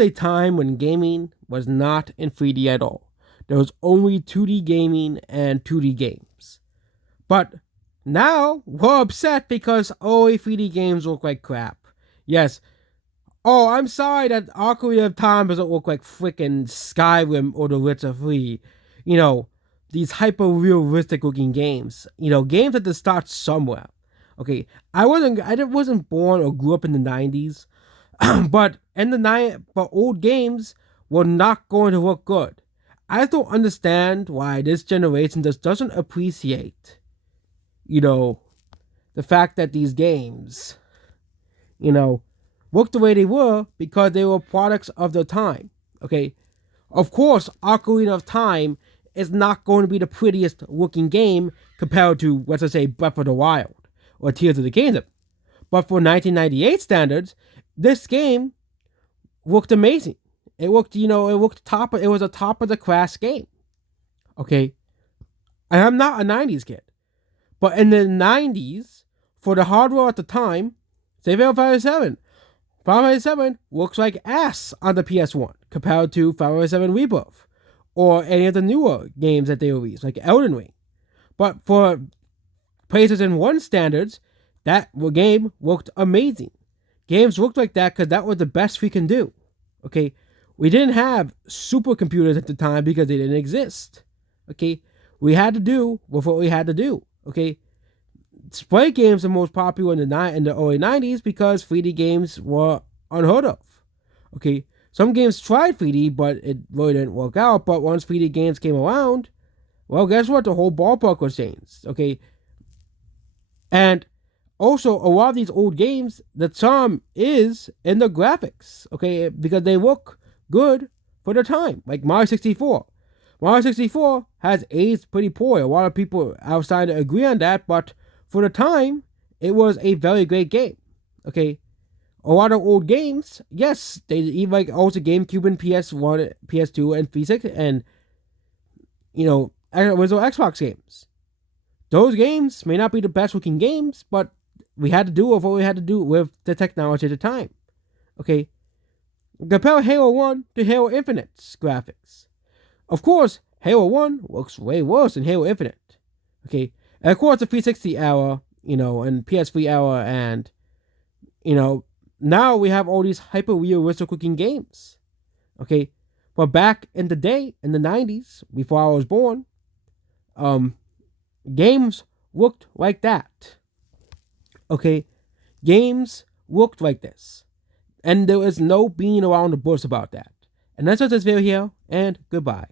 A time when gaming was not in 3D at all. There was only 2D gaming and 2D games. But now we're upset because only 3D games look like crap. Yes. Oh, I'm sorry that Ocarina of Time doesn't look like freaking Skyrim or The Witcher 3. You know, these hyper realistic looking games. Games that to start somewhere. Okay, I wasn't born or grew up in the 90s, but old games were not going to look good. I don't understand why this generation just doesn't appreciate, you know, the fact that these games, you know, look the way they were because they were products of their time. Okay, of course, Ocarina of Time is not going to be the prettiest looking game compared to, let's just say, Breath of the Wild or Tears of the Kingdom. But for 1998 standards, this game looked amazing. It was a top of the class game. Okay, and I'm not a '90s kid, but in the '90s, for the hardware at the time, say Final Fantasy 7, Final Fantasy 7 looks like ass on the PS1 compared to Final Fantasy 7 Rebirth or any of the newer games that they released, like Elden Ring. But for PlayStation 1 standards, that game looked amazing. Games looked like that because that was the best we can do. Okay, we didn't have supercomputers at the time because they didn't exist. Okay, we had to do with what we had to do. Okay, display games are most popular in the early '90s because 3D games were unheard of. Okay, some games tried 3D, but it really didn't work out. But once 3D games came around, well, guess what? The whole ballpark was changed. Okay, and also a lot of these old games, the charm is in the graphics. Okay, because they look good for the time, like Mario 64. Mario 64 has aged pretty poor. A lot of people outside agree on that, but for the time, it was a very great game. Okay, a lot of old games, yes, they even like also GameCube and PS1, PS2, and 360, and original Xbox games. Those games may not be the best looking games, but we had to do with what we had to do with the technology at the time. Okay, compare Halo 1 to Halo Infinite's graphics. Of course, Halo 1 looks way worse than Halo Infinite. Okay, and of course the 360 era, and PS3 era, and now we have all these hyper realistic looking games. Okay, but back in the day, in the 90s, before I was born, games looked like that. Okay, games looked like this, and there is no being around the bush about that. And that's what this video here, and goodbye.